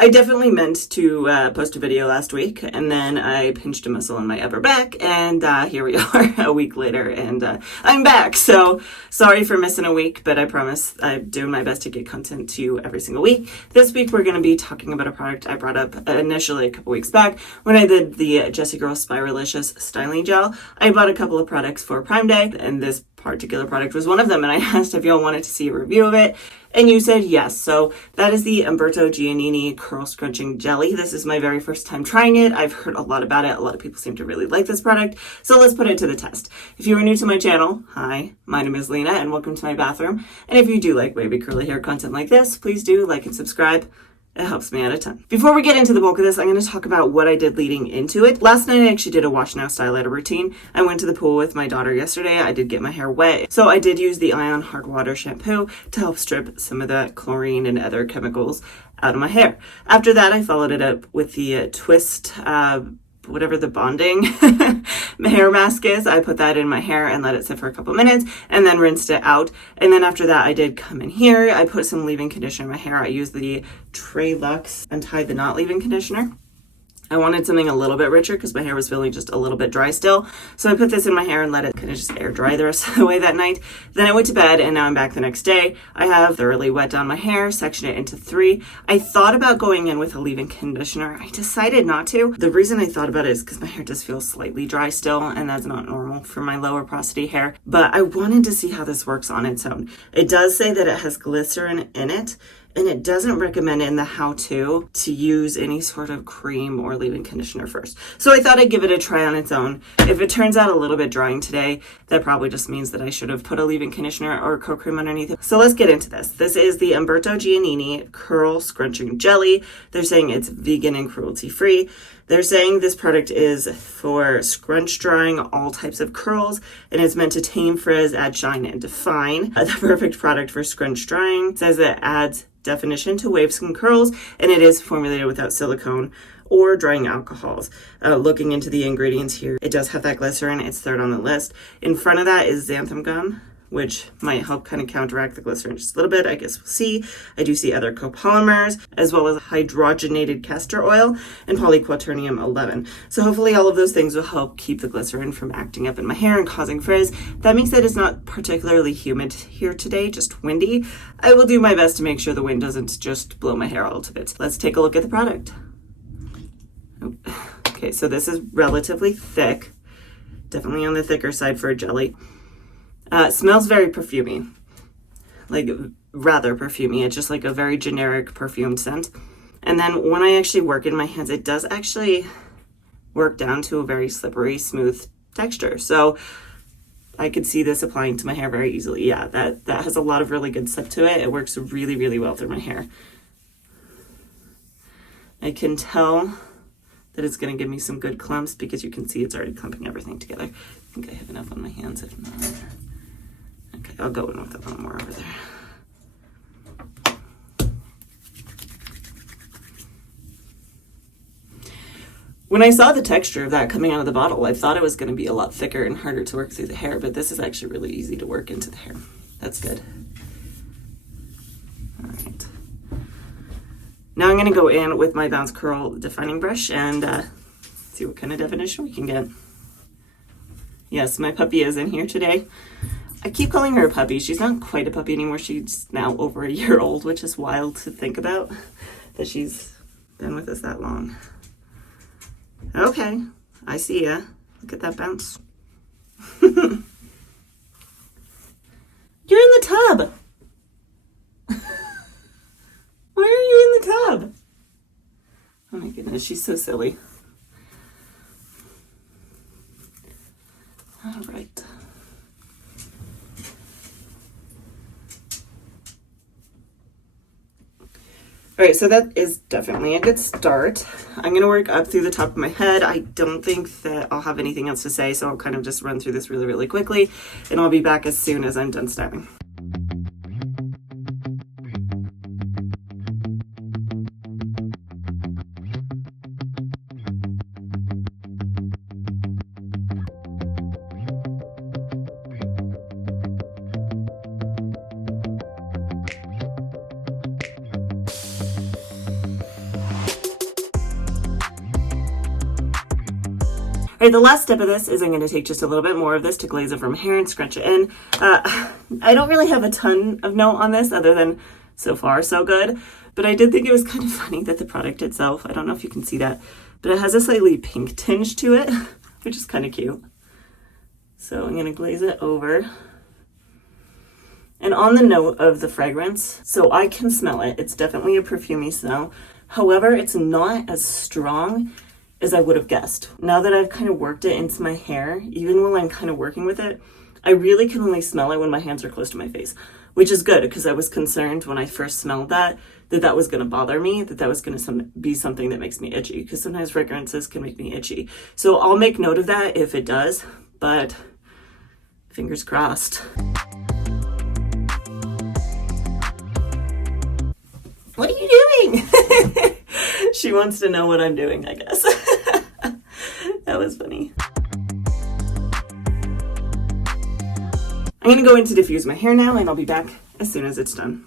I definitely meant to post a video last week, and then I pinched a muscle in my upper back, and here we are a week later, and I'm back. So sorry for missing a week, but I promise I'm doing my best to get content to you every single week. This week we're going to be talking about a product I brought up initially a couple weeks back when I did the Jessie Girl Spiralicious Styling Gel. I bought a couple of products for Prime Day, and this particular product was one of them, and I asked if y'all wanted to see a review of it, and you said yes. So that is the Umberto Giannini Curl Scrunching Jelly. This is my very first time trying it. I've heard a lot about it. A lot of people seem to really like this product, so let's put it to the test. If you are new to my channel, hi, my name is Lena, and welcome to my bathroom. And if you do like wavy curly hair content like this, please do like and subscribe. It helps me out a ton. Before we get into the bulk of this, I'm going to talk about what I did leading into it. Last night, I actually did a wash now style out routine. I went to the pool with my daughter yesterday. I did get my hair wet. So I did use the Ion Hard Water Shampoo to help strip some of that chlorine and other chemicals out of my hair. After that, I followed it up with the Twist, whatever the bonding hair mask is. I put that in my hair and let it sit for a couple minutes and then rinsed it out. And then after that, I did come in here. I put some leave-in conditioner in my hair. I used the Trey Luxe Untie the Knot leave-in conditioner. I wanted something a little bit richer because my hair was feeling just a little bit dry still. So I put this in my hair and let it kind of just air dry the rest of the way that night. Then I went to bed and now I'm back the next day. I have thoroughly wet down my hair, sectioned it into 3. I thought about going in with a leave-in conditioner. I decided not to. The reason I thought about it is because my hair does feel slightly dry still, and that's not normal for my lower porosity hair. But I wanted to see how this works on its own. It does say that it has glycerin in it, and it doesn't recommend in the how-to to use any sort of cream or leave-in conditioner first. So I thought I'd give it a try on its own. If it turns out a little bit drying today, that probably just means that I should have put a leave-in conditioner or curl cream underneath it. So let's get into this. This is the Umberto Giannini Curl Scrunching Jelly. They're saying it's vegan and cruelty-free. They're saying this product is for scrunch drying all types of curls, and it's meant to tame, frizz, add shine, and define. The perfect product for scrunch drying. It says it adds definition to wave skin curls, and it is formulated without silicone or drying alcohols. Looking into the ingredients here, it does have that glycerin. It's third on the list. In front of that is xanthan gum, which might help kind of counteract the glycerin just a little bit. I guess we'll see. I do see other copolymers, as well as hydrogenated castor oil and polyquaternium 11. So hopefully all of those things will help keep the glycerin from acting up in my hair and causing frizz. That means that it's not particularly humid here today, just windy. I will do my best to make sure the wind doesn't just blow my hair all to bits. Let's take a look at the product. Okay, so this is relatively thick, definitely on the thicker side for a jelly. Smells very perfumey, like rather perfumey. It's just like a very generic perfumed scent. And then when I actually work in my hands, it does actually work down to a very slippery, smooth texture. So I could see this applying to my hair very easily. Yeah, that has a lot of really good stuff to it. It works really, really well through my hair. I can tell that it's going to give me some good clumps because you can see it's already clumping everything together. I think I have enough on my hands, if not. Okay, I'll go in with a little more over there. When I saw the texture of that coming out of the bottle, I thought it was going to be a lot thicker and harder to work through the hair, but this is actually really easy to work into the hair. That's good. All right. Now I'm going to go in with my Bounce Curl defining brush and see what kind of definition we can get. Yes, my puppy is in here today. I keep calling her a puppy. She's not quite a puppy anymore. She's now over a year old, which is wild to think about, that she's been with us that long. Okay, I see ya. Look at that bounce. You're in the tub. Why are you in the tub? Oh my goodness, she's so silly. All right. All right, so that is definitely a good start. I'm gonna work up through the top of my head. I don't think that I'll have anything else to say, so I'll kind of just run through this really, really quickly, and I'll be back as soon as I'm done styling. right, the last step of this is I'm going to take just a little bit more of this to glaze over my hair and scrunch it in. I don't really have a ton of note on this other than so far so good, but I did think it was kind of funny that the product itself, I don't know if you can see that, but it has a slightly pink tinge to it, which is kind of cute. So I'm going to glaze it over. And on the note of the fragrance, so I can smell it. It's definitely a perfumey smell. However, it's not as strong as I would have guessed. Now that I've kind of worked it into my hair, even while I'm kind of working with it, I really can only smell it when my hands are close to my face, which is good because I was concerned when I first smelled that that was going to bother me, that was going to be something that makes me itchy, because sometimes fragrances can make me itchy. So I'll make note of that if it does, but fingers crossed. What are you doing? She wants to know what I'm doing, I guess. That was funny. I'm going to go in to diffuse my hair now, and I'll be back as soon as it's done.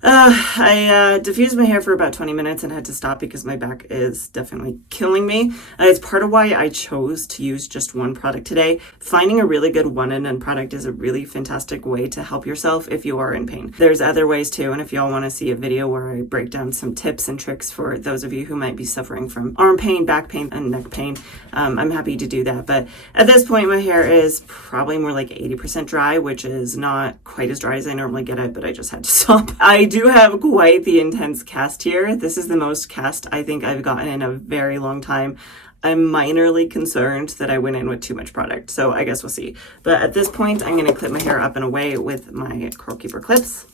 I diffused my hair for about 20 minutes and had to stop because my back is definitely killing me. It's part of why I chose to use just one product today. Finding a really good one-and-done product is a really fantastic way to help yourself if you are in pain. There's other ways too, and if y'all want to see a video where I break down some tips and tricks for those of you who might be suffering from arm pain, back pain, and neck pain, I'm happy to do that. But at this point, my hair is probably more like 80% dry, which is not quite as dry as I normally get it, but I just had to stop. I do have quite the intense cast here. This is the most cast I think I've gotten in a very long time. I'm minorly concerned that I went in with too much product, so I guess we'll see. But at this point, I'm going to clip my hair up and away with my Curl Keeper clips.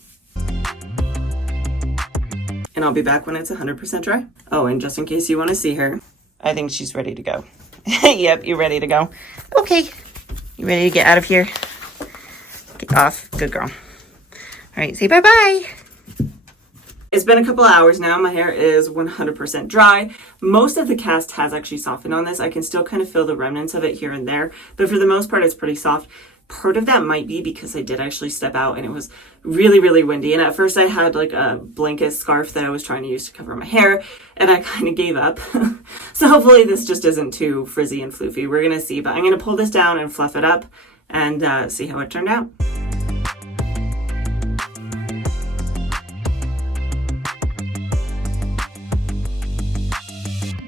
And I'll be back when it's 100% dry. Oh, and just in case you want to see her, I think she's ready to go. Yep, you're ready to go. Okay, you ready to get out of here? Get off. Good girl. All right, say bye-bye. It's been a couple of hours now. My hair is 100% dry. Most of the cast has actually softened on this. I can still kind of feel the remnants of it here and there, but for the most part, it's pretty soft. Part of that might be because I did actually step out and it was really, really windy. And at first I had like a blanket scarf that I was trying to use to cover my hair, and I kind of gave up. So hopefully this just isn't too frizzy and floofy. We're going to see, but I'm going to pull this down and fluff it up and see how it turned out.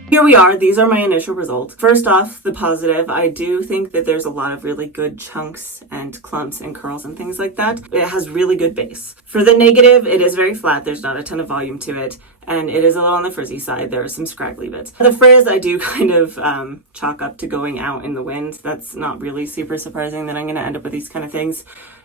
Here we are. These are my initial results. First off, the positive, I do think that there's a lot of really good chunks and clumps and curls and things like that. It has really good base. For the negative, it is very flat. There's not a ton of volume to it, and it is a little on the frizzy side. There are some scraggly bits. The frizz, I do kind of chalk up to going out in the wind. That's not really super surprising that I'm going to end up with these kind of things.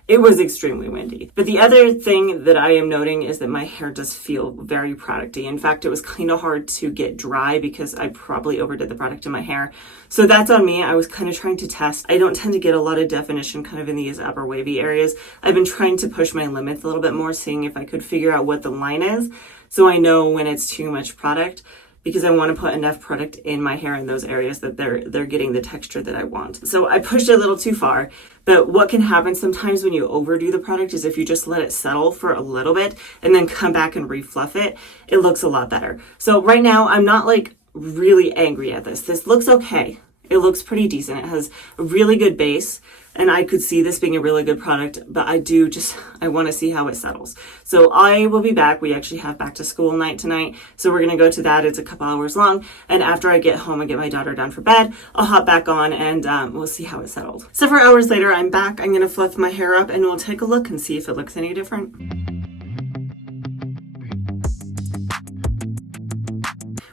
It was extremely windy. But the other thing that I am noting is that my hair does feel very producty. In fact, it was kind of hard to get dry because I probably overdid the product in my hair. So that's on me. I was kind of trying to test. I don't tend to get a lot of definition kind of in these upper wavy areas. I've been trying to push my limits a little bit more, seeing if I could figure out what the line is so I know when it's too much product, because I want to put enough product in my hair in those areas that they're getting the texture that I want. So I pushed it a little too far, but what can happen sometimes when you overdo the product is if you just let it settle for a little bit and then come back and refluff it, it looks a lot better. So right now I'm not like really angry at this. This looks okay. It looks pretty decent. It has a really good base, and I could see this being a really good product, but I want to see how it settles. So I will be back. We actually have back to school night tonight, so we're going to go to that. It's a couple hours long, and after I get home and get my daughter down for bed, I'll hop back on and we'll see how it settled. Several hours later, I'm back. I'm going to fluff my hair up and we'll take a look and see if it looks any different.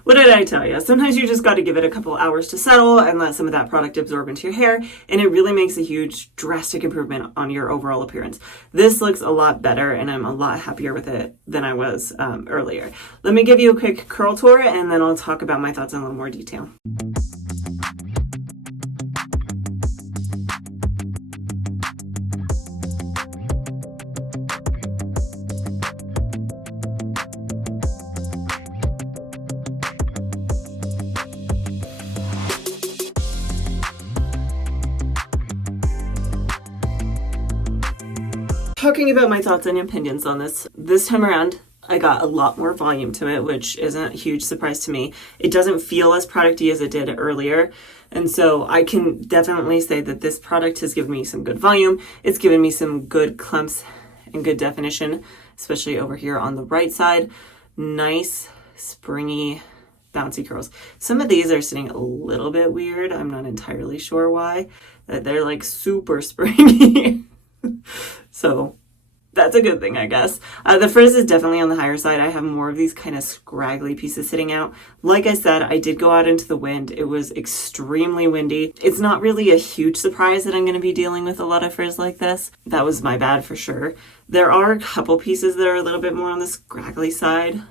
What did I tell you? Sometimes you just got to give it a couple hours to settle and let some of that product absorb into your hair, and it really makes a huge, drastic improvement on your overall appearance. This looks a lot better, and I'm a lot happier with it than I was earlier. Let me give you a quick curl tour, and then I'll talk about my thoughts in a little more detail. Talking about my thoughts and opinions on this time around, I got a lot more volume to it, which isn't a huge surprise to me. It doesn't feel as producty as it did earlier. And so I can definitely say that this product has given me some good volume. It's given me some good clumps and good definition, especially over here on the right side. Nice, springy, bouncy curls. Some of these are sitting a little bit weird. I'm not entirely sure why. They're like super springy. So that's a good thing, I guess. The frizz is definitely on the higher side. I have more of these kind of scraggly pieces sitting out. Like I said, I did go out into the wind. It was extremely windy. It's not really a huge surprise that I'm going to be dealing with a lot of frizz like this. That was my bad for sure. There are a couple pieces that are a little bit more on the scraggly side.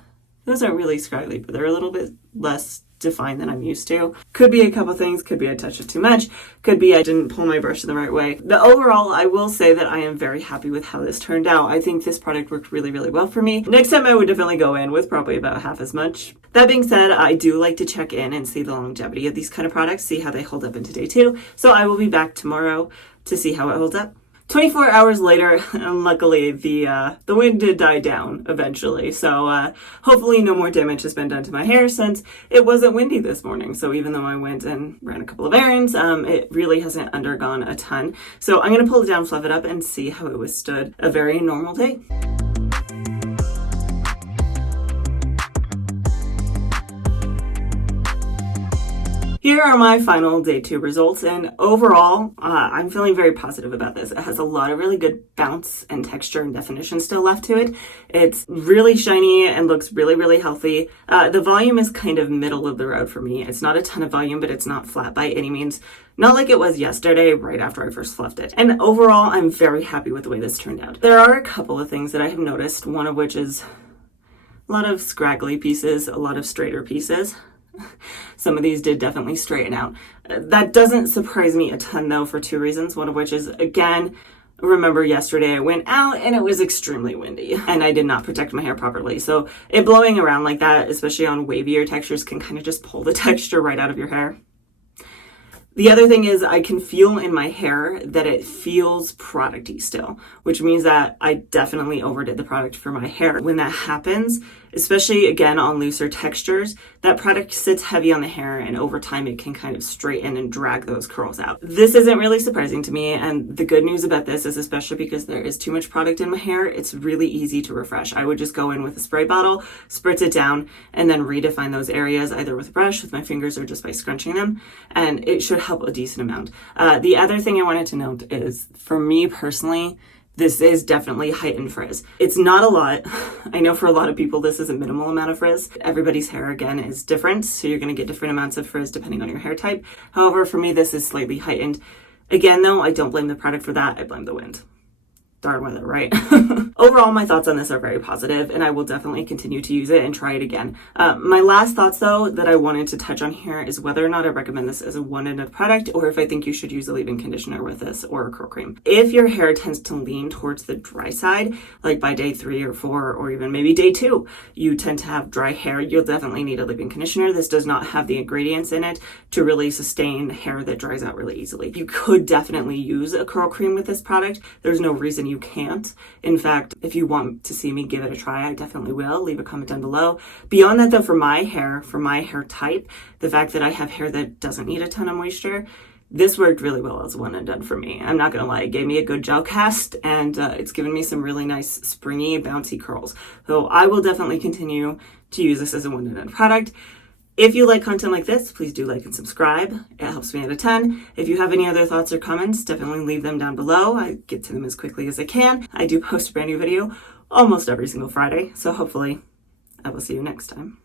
Those aren't really scraggly, but they're a little bit less defined than I'm used to. Could be a couple things, could be I touched it too much, could be I didn't pull my brush in the right way. But overall, I will say that I am very happy with how this turned out. I think this product worked really, really well for me. Next time I would definitely go in with probably about half as much. That being said, I do like to check in and see the longevity of these kind of products, see how they hold up into day 2. So I will be back tomorrow to see how it holds up. 24 hours later, and luckily the wind did die down eventually, so hopefully no more damage has been done to my hair since it wasn't windy this morning. So even though I went and ran a couple of errands, it really hasn't undergone a ton. So I'm going to pull it down, fluff it up, and see how it withstood a very normal day. Here are my final day 2 results, and overall, I'm feeling very positive about this. It has a lot of really good bounce and texture and definition still left to it. It's really shiny and looks really, really healthy. The volume is kind of middle of the road for me. It's not a ton of volume, but it's not flat by any means. Not like it was yesterday, right after I first fluffed it. And overall, I'm very happy with the way this turned out. There are a couple of things that I have noticed, one of which is a lot of scraggly pieces, a lot of straighter pieces. Some of these did definitely straighten out. That doesn't surprise me a ton though, for 2 reasons. One of which is, again, remember yesterday I went out and it was extremely windy and I did not protect my hair properly. So it blowing around like that, especially on wavier textures, can kind of just pull the texture right out of your hair. The other thing is I can feel in my hair that it feels producty still, which means that I definitely overdid the product for my hair. When that happens, especially again on looser textures, that product sits heavy on the hair and over time it can kind of straighten and drag those curls out. This isn't really surprising to me, and the good news about this is, especially because there is too much product in my hair, it's really easy to refresh. I would just go in with a spray bottle, spritz it down, and then redefine those areas either with a brush, with my fingers, or just by scrunching them, and it should help a decent amount. The other thing I wanted to note is, for me personally, this is definitely heightened frizz. It's not a lot. I know for a lot of people this is a minimal amount of frizz. Everybody's hair, again, is different, so you're going to get different amounts of frizz depending on your hair type. However, for me, this is slightly heightened. Again, though, I don't blame the product for that. I blame the wind. Darn weather, right? Overall, my thoughts on this are very positive, and I will definitely continue to use it and try it again. My last thoughts, though, that I wanted to touch on here is whether or not I recommend this as a one-ended product, or if I think you should use a leave-in conditioner with this or a curl cream. If your hair tends to lean towards the dry side, like by day 3 or 4, or even maybe day 2, you tend to have dry hair, you'll definitely need a leave-in conditioner. This does not have the ingredients in it to really sustain hair that dries out really easily. You could definitely use a curl cream with this product. There's no reason you can't. In fact, if you want to see me give it a try, I definitely will. Leave a comment down below. Beyond that though, for my hair type, the fact that I have hair that doesn't need a ton of moisture, this worked really well as one and done for me. I'm not gonna lie, it gave me a good gel cast, and it's given me some really nice springy, bouncy curls. So I will definitely continue to use this as a one and done product. If you like content like this, please do like and subscribe. It helps me out a ton. If you have any other thoughts or comments, definitely leave them down below. I get to them as quickly as I can. I do post a brand new video almost every single Friday, so hopefully I will see you next time.